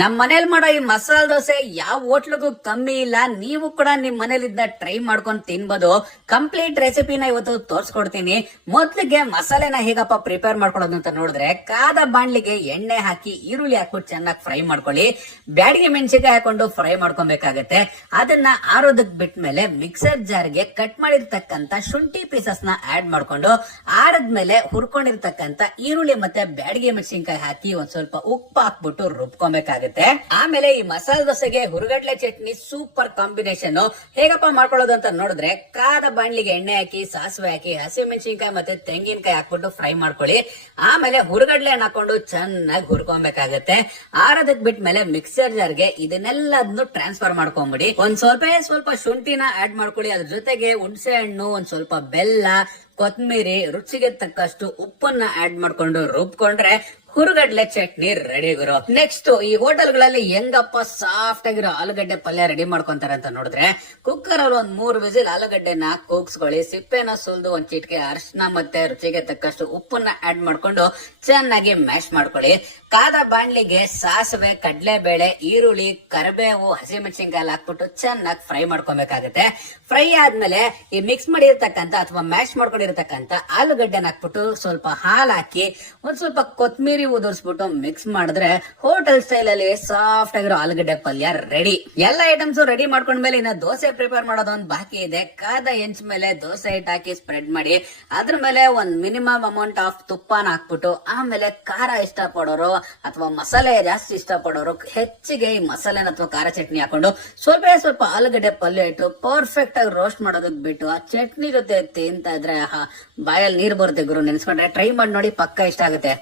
ನಮ್ ಮನೇಲಿ ಮಾಡೋ ಈ ಮಸಾಲ ದೋಸೆ ಯಾವ ಹೋಟ್ಲಿಗೂ ಕಮ್ಮಿ ಇಲ್ಲ. ನೀವು ಕೂಡ ನಿಮ್ ಮನೇಲಿದ್ದ ಟ್ರೈ ಮಾಡ್ಕೊಂಡು ತಿನ್ಬೋದು. ಕಂಪ್ಲೀಟ್ ರೆಸಿಪಿನ ಇವತ್ತು ತೋರ್ಸ್ಕೊಡ್ತೀನಿ. ಮೊದ್ಲಿಗೆ ಮಸಾಲೆನ ಹೇಗಪ್ಪ ಪ್ರಿಪೇರ್ ಮಾಡ್ಕೊಳ್ಳೋದು ಅಂತ ನೋಡಿದ್ರೆ, ಕಾದ ಬಾಣ್ಲಿಗೆ ಎಣ್ಣೆ ಹಾಕಿ ಈರುಳ್ಳಿ ಹಾಕ್ಬಿಟ್ಟು ಚೆನ್ನಾಗಿ ಫ್ರೈ ಮಾಡ್ಕೊಳ್ಳಿ. ಬ್ಯಾಡಿಗೆ ಮೆಣಸಿನಕಾಯಿ ಹಾಕೊಂಡು ಫ್ರೈ ಮಾಡ್ಕೊಬೇಕಾಗತ್ತೆ. ಅದನ್ನ ಆರೋದಕ್ ಬಿಟ್ಮೇಲೆ ಮಿಕ್ಸರ್ ಜಾರ್ಗೆ ಕಟ್ ಮಾಡಿರ್ತಕ್ಕಂತ ಶುಂಠಿ ಪೀಸಸ್ ನ ಆಡ್ ಮಾಡ್ಕೊಂಡು, ಆರದ್ಮೇಲೆ ಹುರ್ಕೊಂಡಿರ್ತಕ್ಕಂತ ಈರುಳ್ಳಿ ಮತ್ತೆ ಬ್ಯಾಡಿಗೆ ಮೆಣಸಿನಕಾಯಿ ಹಾಕಿ ಒಂದ್ ಸ್ವಲ್ಪ ಉಪ್ಪು ಹಾಕ್ಬಿಟ್ಟು ರುಬ್ಕೊಬೇಕಾಗುತ್ತೆ. ಆಮೇಲೆ ಈ ಮಸಾಲೆ ದೋಸೆಗೆ ಹುರುಗಡ್ಲೆ ಚಟ್ನಿ ಸೂಪರ್ ಕಾಂಬಿನೇಷನ್. ಹೇಗಪ್ಪ ಮಾಡ್ಕೊಳ್ಳೋದು ಅಂತ ನೋಡಿದ್ರೆ, ಕಾದ ಬಾಣ್ಲಿಗೆ ಎಣ್ಣೆ ಹಾಕಿ, ಸಾಸಿವೆ ಹಾಕಿ, ಹಸಿಮೆಣಸಿನಕಾಯಿ ಮತ್ತೆ ತೆಂಗಿನಕಾಯಿ ಹಾಕ್ಬಿಟ್ಟು ಫ್ರೈ ಮಾಡ್ಕೊಳ್ಳಿ. ಆಮೇಲೆ ಹುರುಗಡ್ಲೆ ಹಾಕೊಂಡು ಚೆನ್ನಾಗಿ ಹುರ್ಕೊಬೇಕಾಗತ್ತೆ. ಆರೋದಕ್ ಬಿಟ್ಮೇಲೆ ಮಿಕ್ಸರ್ ಜಾರ್ಗೆ ಇದನ್ನೆಲ್ಲದನ್ನು ಟ್ರಾನ್ಸ್ಫರ್ ಮಾಡ್ಕೊಂಬಿಡಿ. ಒಂದ್ ಸ್ವಲ್ಪ ಶುಂಠಿನ ಆಡ್ ಮಾಡ್ಕೊಳ್ಳಿ. ಅದ್ರ ಜೊತೆಗೆ ಹುಣಸೆ ಹಣ್ಣು, ಒಂದ್ ಸ್ವಲ್ಪ ಬೆಲ್ಲ, ಕೊತ್ತಂಬರಿ, ರುಚಿಗೆ ತಕ್ಕಷ್ಟು ಉಪ್ಪನ್ನ ಆಡ್ ಮಾಡ್ಕೊಂಡು ರುಬ್ಕೊಂಡ್ರೆ ಹುರುಗಡ್ಲೆ ಚಟ್ನಿ ರೆಡಿ ಗುರು. ನೆಕ್ಸ್ಟ್, ಈ ಹೋಟೆಲ್ಗಳಲ್ಲಿ ಹೆಂಗಪ್ಪ ಸಾಫ್ಟ್ ಆಗಿರೋ ಆಲೂಗಡ್ಡೆ ಪಲ್ಯ ರೆಡಿ ಮಾಡ್ಕೊಂತಾರೆ ಅಂತ ನೋಡಿದ್ರೆ, ಕುಕ್ಕರ್ ಅಲ್ಲಿ ಒಂದ್ 3 ವಿಸಿಲ್ ಆಲೂಗಡ್ಡೆನ ಕೂಗ್ಸ್ಕೊಳ್ಳಿ. ಸಿಪ್ಪೆನ ಸುಲ್ದು ಒಂದ್ ಚಿಟಿಕೆ ಅರಿಶಿನ ಮತ್ತೆ ರುಚಿಗೆ ತಕ್ಕಷ್ಟು ಉಪ್ಪನ್ನ ಆಡ್ ಮಾಡ್ಕೊಂಡು ಚೆನ್ನಾಗಿ ಮ್ಯಾಶ್ ಮಾಡ್ಕೊಳ್ಳಿ. ಕಾದ ಬಾಣ್ಲಿಗೆ ಸಾಸಿವೆ, ಕಡ್ಲೆಬೇಳೆ, ಈರುಳ್ಳಿ, ಕರಿಬೇವು, ಹಸಿಮೆಣಸಿನಕಾಯಿ ಹಾಕ್ಬಿಟ್ಟು ಚೆನ್ನಾಗಿ ಫ್ರೈ ಮಾಡ್ಕೊಬೇಕಾಗತ್ತೆ. ಫ್ರೈ ಆದ್ಮೇಲೆ ಈ ಮಿಕ್ಸ್ ಮಾಡಿರ್ತಕ್ಕಂತ ಅಥವಾ ಮ್ಯಾಶ್ ಮಾಡ್ಕೊಂಡಿರ್ತಕ್ಕಂತ ಆಲೂಗಡ್ಡೆನ ಹಾಕ್ಬಿಟ್ಟು ಸ್ವಲ್ಪ ಹಾಲು ಹಾಕಿ ಒಂದ್ ಸ್ವಲ್ಪ ಕೊತ್ತಂಬರಿ ಉದುರಿಸ್ಬಿಟ್ಟು ಮಿಕ್ಸ್ ಮಾಡಿದ್ರೆ ಹೋಟೆಲ್ ಸ್ಟೈಲ್ ಅಲ್ಲಿ ಸಾಫ್ಟ್ ಆಗಿರೋ ಆಲೂಗಡ್ಡೆ ಪಲ್ಯ ರೆಡಿ. ಎಲ್ಲ ಐಟಮ್ಸ್ ರೆಡಿ ಮಾಡ್ಕೊಂಡ್ಮೇಲೆ ಇನ್ನ ದೋಸೆ ಪ್ರಿಪೇರ್ ಮಾಡೋದು ಒಂದು ಬಾಕಿ ಇದೆ. ಕಾದ ಹೆಂಚ್ ಮೇಲೆ ದೋಸೆ ಹಿಟ್ಟು ಹಾಕಿ ಸ್ಪ್ರೆಡ್ ಮಾಡಿ, ಅದ್ರ ಮೇಲೆ ಒಂದ್ ಮಿನಿಮಮ್ ಅಮೌಂಟ್ ಆಫ್ ತುಪ್ಪನ ಹಾಕ್ಬಿಟ್ಟು, ಆಮೇಲೆ ಖಾರ ಇಷ್ಟ ಪಡೋರು ಅಥವಾ ಮಸಾಲೆ ಜಾಸ್ತಿ ಇಷ್ಟ ಪಡೋರು ಹೆಚ್ಚಿಗೆ ಈ ಮಸಾಲೆ ಅಥವಾ ಖಾರ ಚಟ್ನಿ ಹಾಕೊಂಡು ಸ್ವಲ್ಪ ಆಲೂಗಡ್ಡೆ ಪಲ್ಯ ಇಟ್ಟು ಪರ್ಫೆಕ್ಟ್ ಆಗಿ ರೋಸ್ಟ್ ಮಾಡೋದಕ್ ಬಿಟ್ಟು ಆ ಚಟ್ನಿ ಜೊತೆ ತಿಂತಾ ಇದ್ರೆ ಬಾಯಲ್ಲಿ ನೀರ್ ಬರುತ್ತೆ ಗುರು. ನೆನ್ಸ್ಕೊಂಡ್ರೆ ಟ್ರೈ ಮಾಡಿ ನೋಡಿ, ಪಕ್ಕ ಇಷ್ಟ ಆಗುತ್ತೆ.